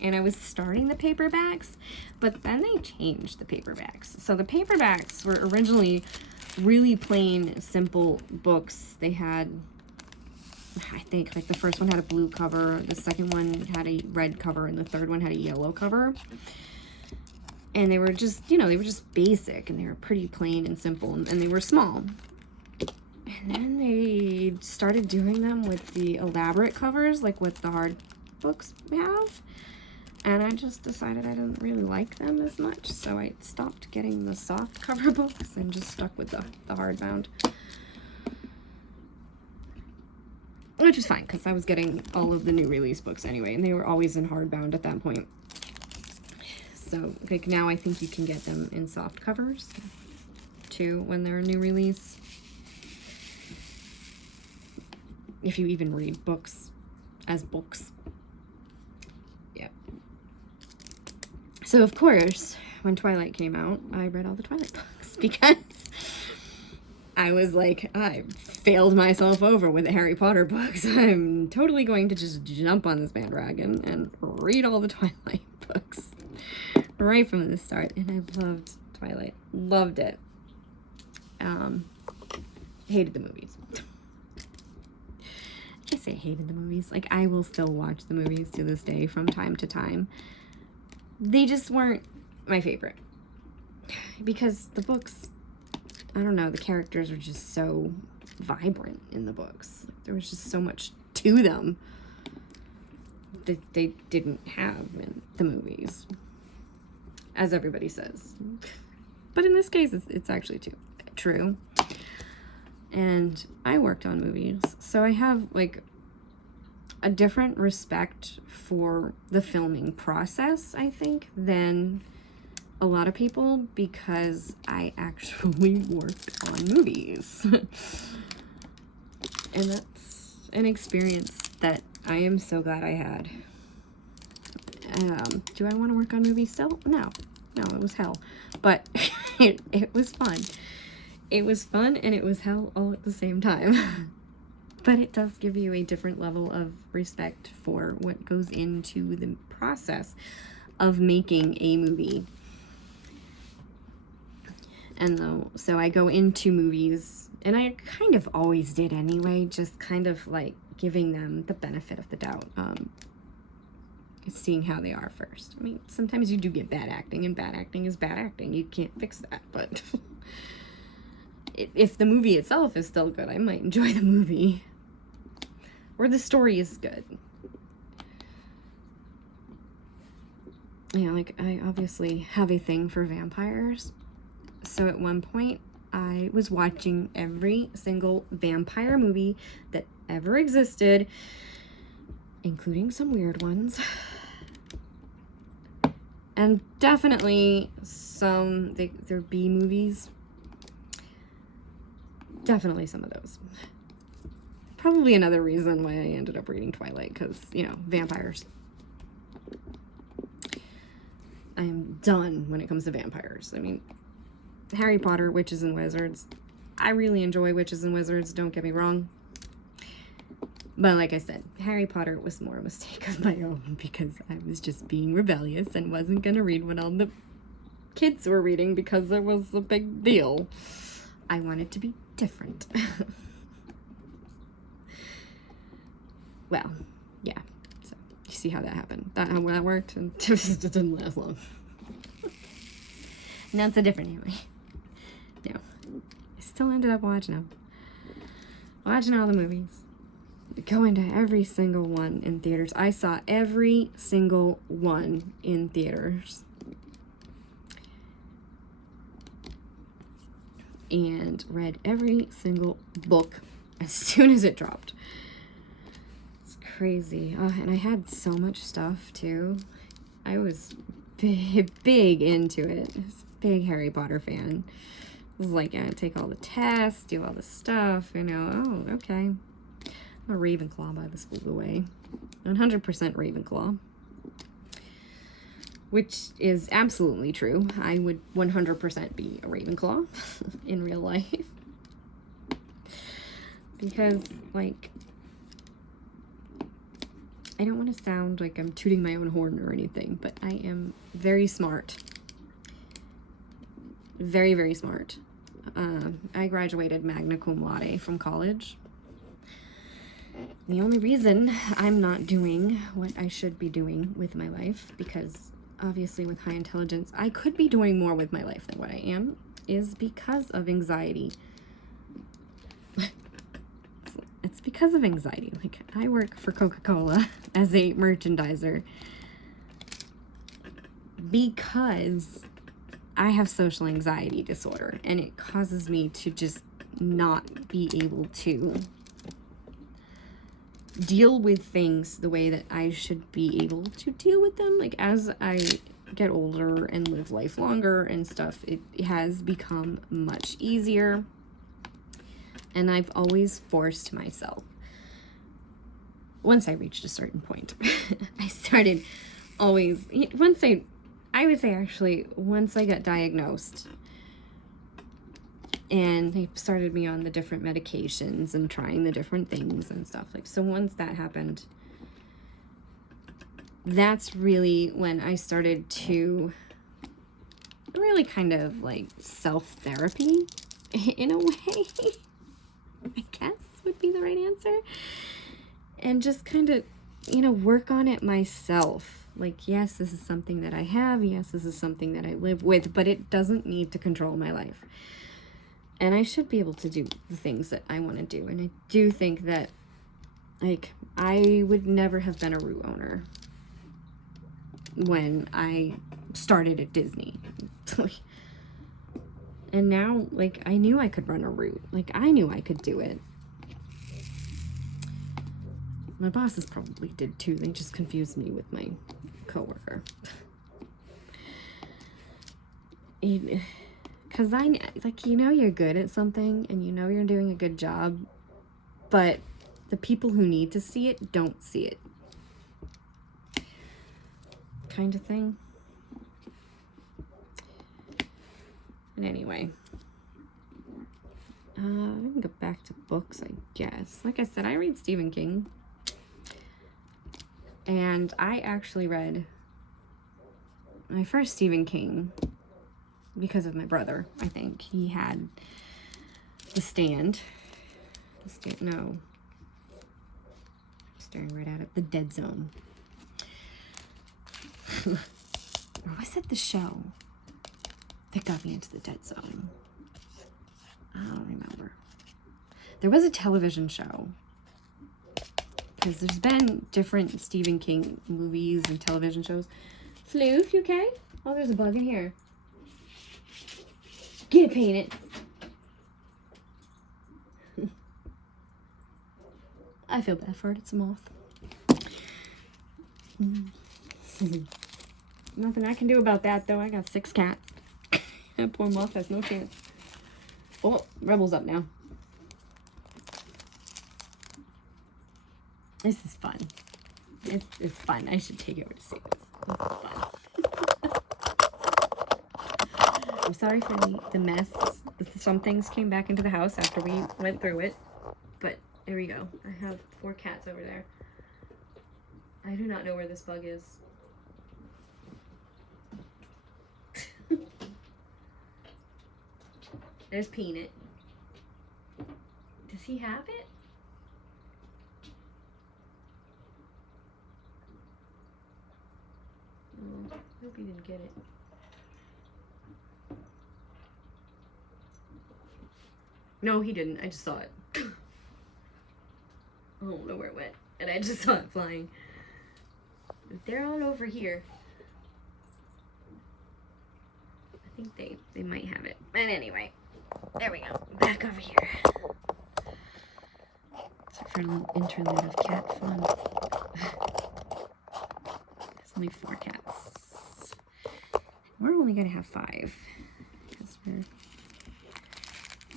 and I was starting the paperbacks, but then they changed the paperbacks. So the paperbacks were originally really plain, simple books. They had, I think, like the first one had a blue cover, the second one had a red cover, and the third one had a yellow cover. And they were just, they were just basic, and they were pretty plain and simple, and they were small. And then they started doing them with the elaborate covers, like what the hard books have. And I just decided I didn't really like them as much, so I stopped getting the soft cover books and just stuck with the hardbound. Which is fine, because I was getting all of the new release books anyway, and they were always in hardbound at that point. So, like, now I think you can get them in soft covers, too, when they're a new release. If you even read books as books. Yeah. So, of course, when Twilight came out, I read all the Twilight books, because I was like, I failed myself over with the Harry Potter books. I'm totally going to just jump on this bandwagon and read all the Twilight books right from the start. And I loved Twilight. Loved it. Hated the movies. I say hated the movies. Like, I will still watch the movies to this day from time to time. They just weren't my favorite. Because the books, I don't know, the characters are just so vibrant in the books. Like, there was just so much to them that they didn't have in the movies. as everybody says. But in this case, it's actually true. And I worked on movies, so I have like a different respect for the filming process, I think, than a lot of people, because I actually worked on movies. And that's an experience that I am so glad I had. Do I want to work on movies still? No, it was hell. But it was fun. It was fun and it was hell all at the same time. But it does give you a different level of respect for what goes into the process of making a movie. And so I go into movies, and I kind of always did anyway, just kind of like giving them the benefit of the doubt, seeing how they are first. I mean, sometimes you do get bad acting, and bad acting is bad acting. You can't fix that, but if the movie itself is still good, I might enjoy the movie. Or the story is good. Yeah, like, I obviously have a thing for vampires. So at one point, I was watching every single vampire movie that ever existed, including some weird ones. And definitely some, they're B movies. Definitely some of those. Probably another reason why I ended up reading Twilight, because, you know, vampires. I am done when it comes to vampires. I mean, Harry Potter, Witches and Wizards. I really enjoy Witches and Wizards, don't get me wrong. But like I said, Harry Potter was more a mistake of my own, because I was just being rebellious and wasn't going to read what all the kids were reading because it was a big deal. I wanted to be different. Well, yeah. So you see how that happened. How that worked, and it didn't last long. Now it's a different anime. No, I still ended up watching them. Watching all the movies. Going to every single one in theaters. I saw every single one in theaters. And read every single book as soon as it dropped. Crazy. And I had so much stuff too. I was big into it. I was a big Harry Potter fan. I was like, I take all the tests, do all the stuff, you know. Oh, okay. I'm a Ravenclaw by the school away. 100% Ravenclaw. Which is absolutely true. I would 100% be a Ravenclaw in real life. Because, like, I don't want to sound like I'm tooting my own horn or anything, but I am very smart. Very, very smart. I graduated magna cum laude from college. The only reason I'm not doing what I should be doing with my life, because obviously with high intelligence, I could be doing more with my life than what I am, is because of anxiety. It's because of anxiety. Like, I work for Coca-Cola as a merchandiser because I have social anxiety disorder, and it causes me to just not be able to deal with things the way that I should be able to deal with them. Like, as I get older and live life longer and stuff, it has become much easier. And I've always forced myself. Once I reached a certain point, I started always, once I got diagnosed and they started me on the different medications and trying the different things and stuff. Like, so once that happened, that's really when I started to really kind of like self-therapy in a way. I guess would be the right answer. And just kind of, you know, work on it myself. Like, yes, this is something that I have. Yes, this is something that I live with, but it doesn't need to control my life. And I should be able to do the things that I want to do. And I do think that, like, I would never have been a root owner when I started at Disney. And now, like, I knew I could run a route. Like, I knew I could do it. My bosses probably did too. They just confused me with my coworker. Because like, you know you're good at something and you know you're doing a good job, but the people who need to see it don't see it. Kind of thing. And anyway, we can go back to books, I guess. Like I said, I read Stephen King. And I actually read my first Stephen King because of my brother, I think. He had The Stand. No. Staring right at it. The Dead Zone. Or was it the show that got me into the Dead Zone? I don't remember. There was a television show. Because there's been different Stephen King movies and television shows. Floof, you okay? Oh, there's a bug in here. Get it painted. I feel bad for it. It's a moth. Nothing I can do about that, though. I got 6 cats. That poor moth has no chance. Oh, Rebel's up now. This is fun. It's fun. I should take it over to see this. This is fun. I'm sorry for the mess. Some things came back into the house after we went through it. But there we go. I have 4 cats over there. I do not know where this bug is. There's Peanut. Does he have it? Oh, I hope he didn't get it. No, he didn't. I just saw it. I don't know where it went. And I just saw it flying. They're all over here. I think they might have it. And anyway, there we go. Back over here. So for a little interlude of cat fun. There's only 4 cats. We're only gonna have 5. Because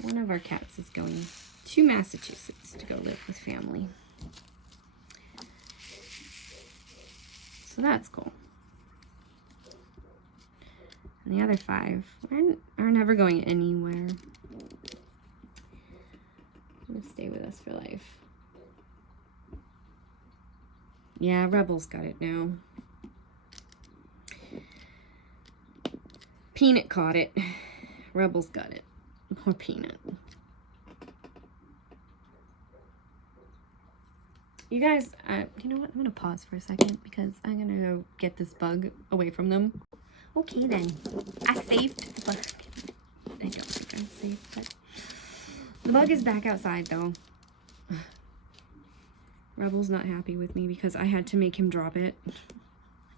one of our cats is going to Massachusetts to go live with family. So that's cool. And the other 5 are never going anywhere. I'm gonna stay with us for life. Yeah, Rebel's got it now. Peanut caught it. Rebel's got it. Poor Peanut. You guys, you know what? I'm gonna pause for a second because I'm gonna go get this bug away from them. Okay then. I saved the bug. I don't think I'm safe, but the bug is back outside though. Rebel's not happy with me because I had to make him drop it.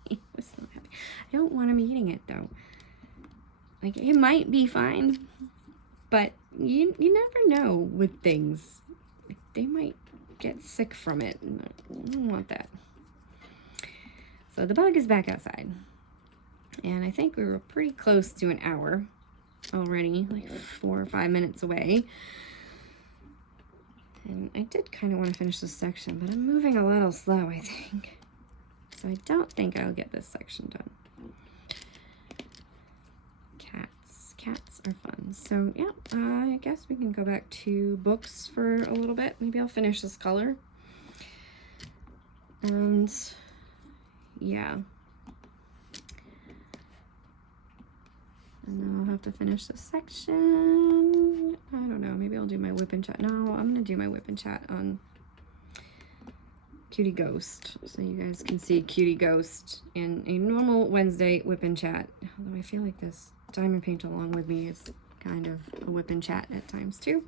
He was not happy. I don't want him eating it though. Like, it might be fine, but you never know with things. Like, they might get sick from it, and I don't want that. So the bug is back outside. And I think we were pretty close to an hour already, like 4 or 5 minutes away. And I did kind of want to finish this section, but I'm moving a little slow, I think. So I don't think I'll get this section done. Cats are fun. So yeah, I guess we can go back to books for a little bit. Maybe I'll finish this color. And yeah. And then I'll have to finish this section. I don't know, maybe I'll do my whip and chat. No, I'm gonna do my whip and chat on Cutie Ghost, so you guys can see Cutie Ghost in a normal Wednesday whip and chat. Although I feel like this Diamond Paint Along With Me is kind of a whip and chat at times too.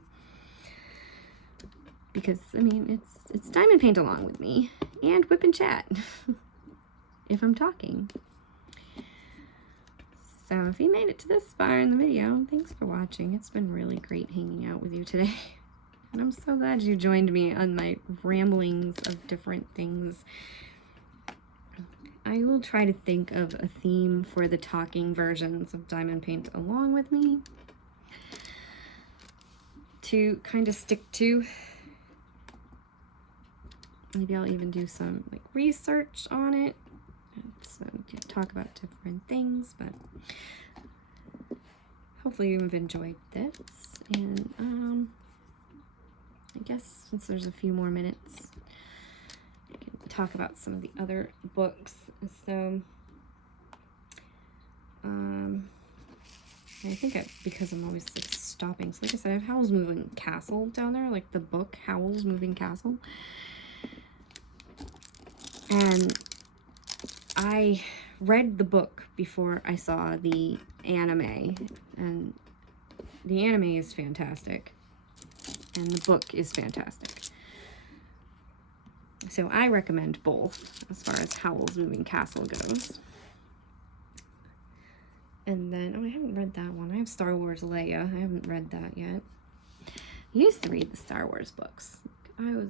Because, I mean, it's Diamond Paint Along With Me and whip and chat if I'm talking. So if you made it to this far in the video, thanks for watching. It's been really great hanging out with you today. And I'm so glad you joined me on my ramblings of different things. I will try to think of a theme for the talking versions of Diamond Paint along with me to kind of stick to. Maybe I'll even do some like research on it, so we can talk about different things, but hopefully you've enjoyed this. And I guess since there's a few more minutes, I can talk about some of the other books. So I think because I'm always like stopping, so like I said, I have Howl's Moving Castle down there, like the book Howl's Moving Castle. And I read the book before I saw the anime, and the anime is fantastic, and the book is fantastic. So I recommend both as far as Howl's Moving Castle goes. And then, oh, I haven't read that one. I have Star Wars Leia. I haven't read that yet. I used to read the Star Wars books. I was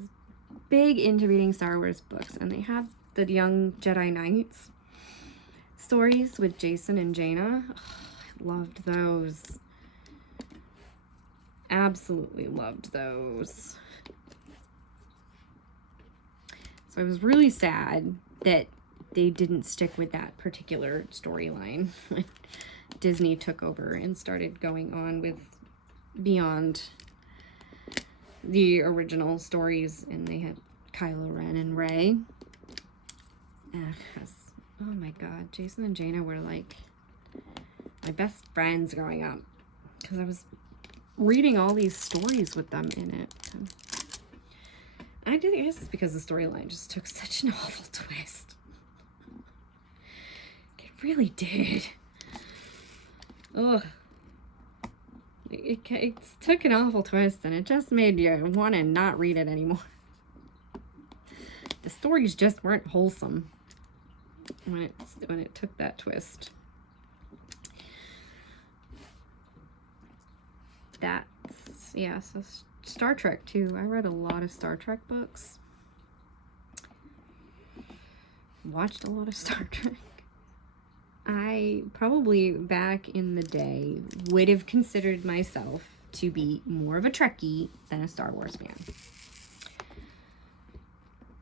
big into reading Star Wars books, and they had the Young Jedi Knights stories with Jason and Jaina. Oh, I loved those. Absolutely loved those. So I was really sad that they didn't stick with that particular storyline. Disney took over and started going on with beyond the original stories, and they had Kylo Ren and Rey. Oh my god, Jason and Jaina were like my best friends growing up, because I was reading all these stories with them in it. I guess it's because the storyline just took such an awful twist. It really did. Ugh. It took an awful twist, and it just made you want to not read it anymore. The stories just weren't wholesome when it took that twist. Yeah, so Star Trek too. I read a lot of Star Trek books. Watched a lot of Star Trek. I probably back in the day would have considered myself to be more of a Trekkie than a Star Wars fan,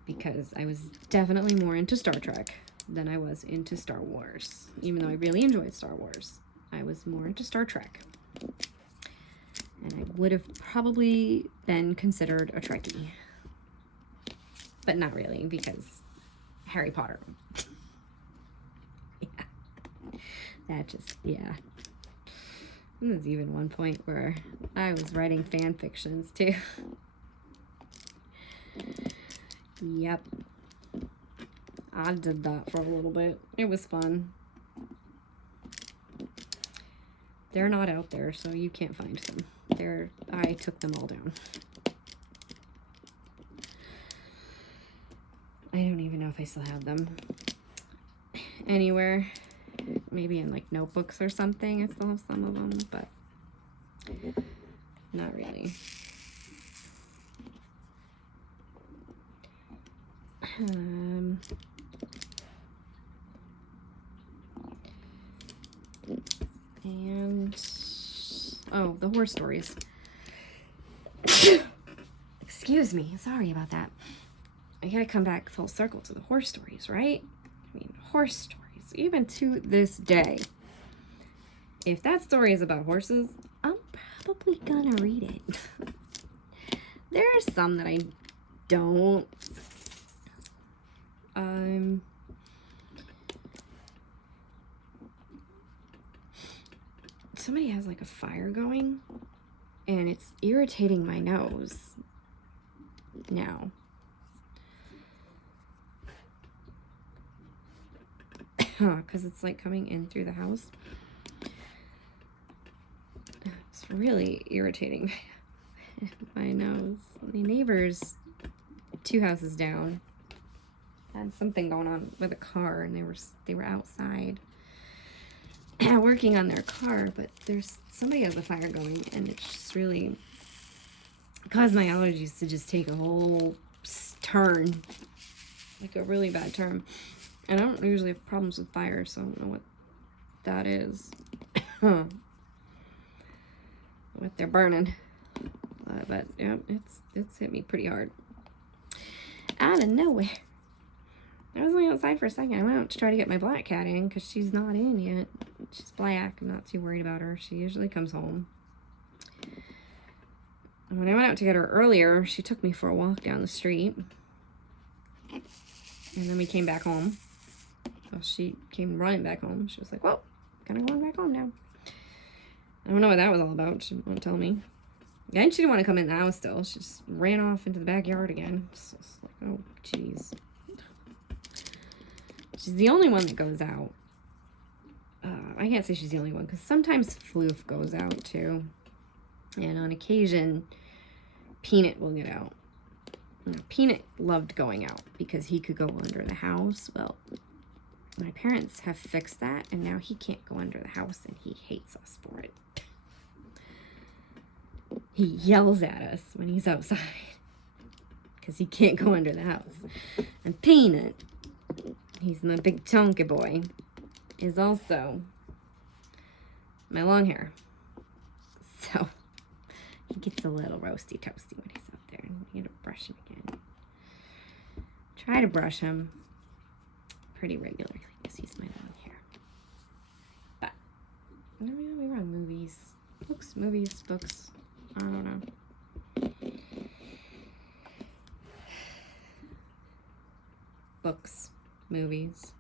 because I was definitely more into Star Trek than I was into Star Wars. Even though I really enjoyed Star Wars, I was more into Star Trek. And I would have probably been considered a Trekkie. But not really, because Harry Potter. Yeah. That just, yeah. There's even one point where I was writing fan fictions too. Yep. I did that for a little bit. It was fun. They're not out there, so you can't find them. I took them all down. I don't even know if I still have them anywhere. Maybe in like notebooks or something. I still have some of them, but not really. And oh, the horror stories. Excuse me, sorry about that. I gotta come back full circle to the horror stories, right? I mean, horror stories, even to this day. If that story is about horses, I'm probably gonna read it. There are some that I don't. Somebody has like a fire going, and it's irritating my nose now. Because it's like coming in through the house. It's really irritating my nose. My neighbors 2 houses down had something going on with a car, and they were outside. working on their car, but there's somebody has a fire going, and it's just really caused my allergies to just take a whole turn, like a really bad turn. And I don't usually have problems with fire, so I don't know what that is. What they're burning. But yeah, it's hit me pretty hard. Out of nowhere. I was only outside for a second. I went out to try to get my black cat in because she's not in yet. She's black. I'm not too worried about her. She usually comes home. And when I went out to get her earlier, she took me for a walk down the street. And then we came back home. So she came running back home. She was like, well, kind of going back home now. I don't know what that was all about. She won't tell me. And she didn't want to come in the house still. She just ran off into the backyard again. It's like, oh, jeez. She's the only one that goes out. I can't say she's the only one, because sometimes Floof goes out too. And on occasion, Peanut will get out. Now, Peanut loved going out because he could go under the house. Well, my parents have fixed that, and now he can't go under the house, and he hates us for it. He yells at us when he's outside because he can't go under the house. And Peanut, he's my big chunky boy, is also my long hair. So he gets a little roasty toasty when he's out there, and we need to brush him again. Try to brush him pretty regularly because he's my long hair. But we run movies, books. I don't know. Books, movies.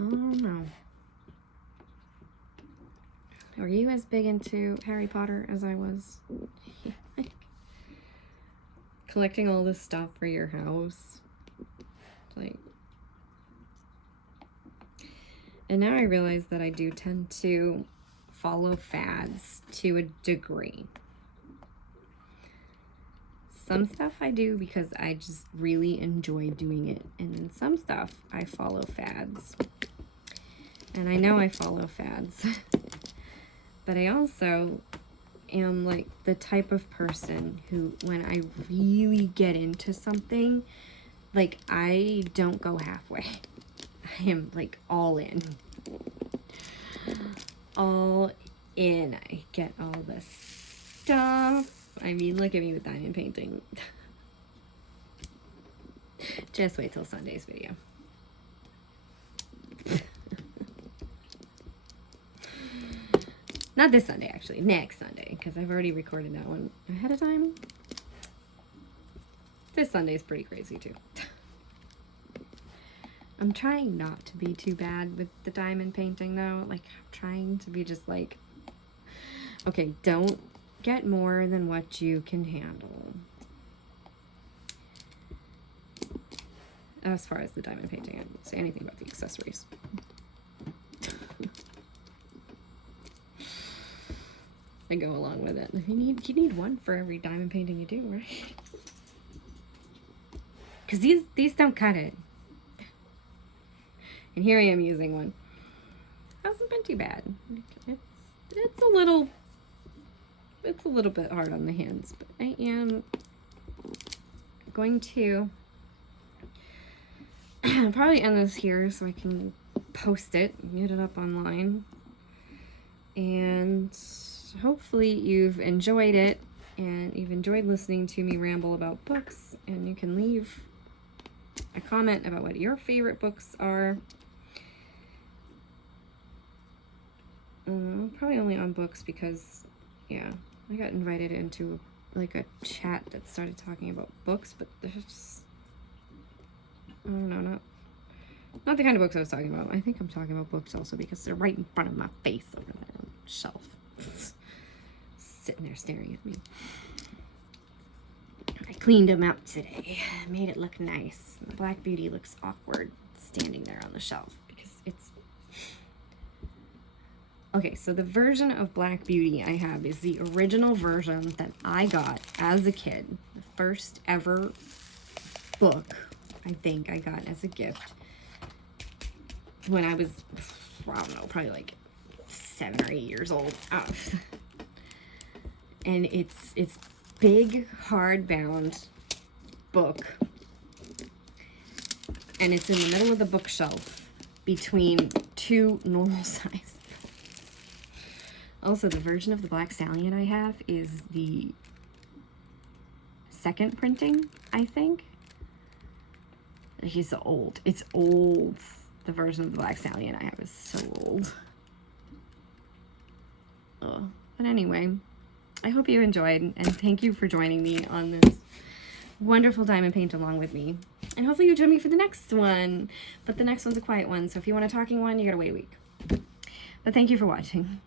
I don't know. Are you as big into Harry Potter as I was? Collecting all this stuff for your house. Like, and now I realize that I do tend to follow fads to a degree. Some stuff I do because I just really enjoy doing it. And then some stuff I follow fads. And I know I follow fads. But I also am like the type of person who, when I really get into something, like I don't go halfway. I am like all in. All in. I get all this stuff. I mean, look at me with diamond painting. Just wait till Sunday's video. Not this Sunday, actually. Next Sunday, because I've already recorded that one ahead of time. This Sunday is pretty crazy, too. I'm trying not to be too bad with the diamond painting, though. Like, I'm trying to be just like, okay, don't get more than what you can handle. As far as the diamond painting, I didn't say anything about the accessories. I go along with it. You need one for every diamond painting you do, right? Because these don't cut it. And here I am using one. Hasn't been too bad. It's a little bit hard on the hands, but I am going to probably end this here so I can post it and get it up online. And hopefully you've enjoyed it and you've enjoyed listening to me ramble about books, and you can leave a comment about what your favorite books are. Probably only on books because, yeah, I got invited into like a chat that started talking about books, but there's, I don't know, not the kind of books I was talking about. I think I'm talking about books also because they're right in front of my face over there on the shelf. Sitting there staring at me. I cleaned them up today. Made it look nice. The Black Beauty looks awkward standing there on the shelf because it's... Okay, so the version of Black Beauty I have is the original version that I got as a kid. The first ever book I think I got as a gift. when I was, I don't know, probably like 7 or 8 years old. And it's big, hardbound book. And it's in the middle of the bookshelf between 2 normal size. Also, the version of the Black Stallion I have is the second printing, I think. He's old. It's old. The version of the Black Stallion I have is so old. Oh, but anyway, I hope you enjoyed, and thank you for joining me on this wonderful diamond paint along with me. And hopefully you join me for the next one. But the next one's a quiet one, so if you want a talking one, you gotta wait a week. But thank you for watching.